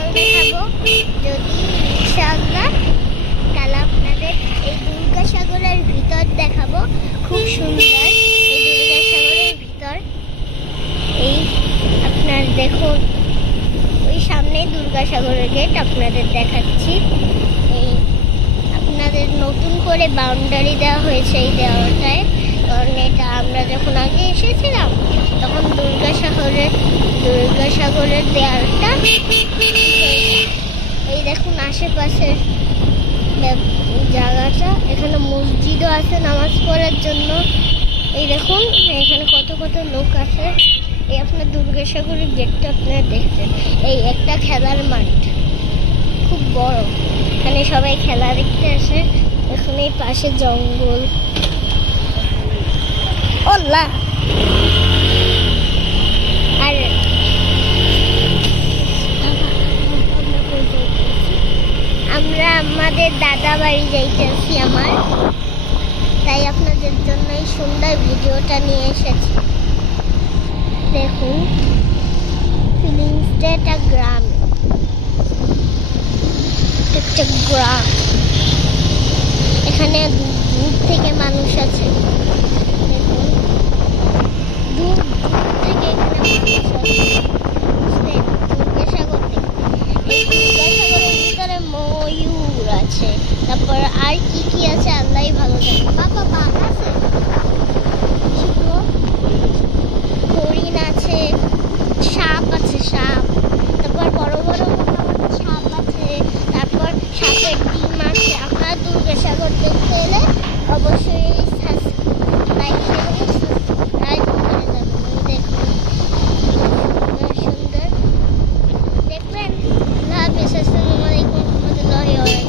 কাল দেখাবো যদি ইনশাআল্লাহ। কাল আপনাদের এই দুর্গাসাগরের ভিতর দেখাবো, খুব সুন্দর এই দুর্গাসাগরের ভিতর। এই আপনার দেখুন ওই সামনে দুর্গাসাগরের গেট আপনাদের দেখাচ্ছি। এই আপনাদের নতুন করে বাউন্ডারি দেওয়া হয়েছে এই দেওয়াটায়, কারণ এটা আমরা যখন আগে এসেছিলাম তখন দুর্গাসাগরের দেয়ালটা। এই দেখুন আশেপাশের জায়গাটা, এখানে মসজিদও আছে নামাজ পড়ার জন্য। এই দেখুন এখানে কত কত লোক আছে। এই আপনার দুর্গাসাগরের গেটটা আপনারা দেখছেন। এই একটা খেলার মাঠ খুব বড়, এখানে সবাই খেলা দেখতে আসে। এখানে পাশে জঙ্গল। ওল্লা আর আমরা আমাদের দাদা বাড়ি যাইতেছি আমার, তাই আপনাদের জন্য এই সুন্দর ভিডিওটা নিয়ে এসেছি। দেখুন ফিলিংসটা একটা গ্রাম, একটা গ্রাম। এখানে দূর থেকে মানুষ আছে, দেখুন দূর থেকে এখানে দুর্গাসাগর থেকে। এই দুর্গাসাগরের ভিতরে ময়ূর আছে, তারপর আর কি কি আছে আল্লাহই ভালো জানে। বাবা বাঘ আছে, হরিণ আছে, সাপ আছে, সাপ, তারপর বড় বড় সাপ আছে, তারপর সাপের ডিম আছে। আপনার দুর্গাসাগর দেখতে এলে অবশ্যই লাইক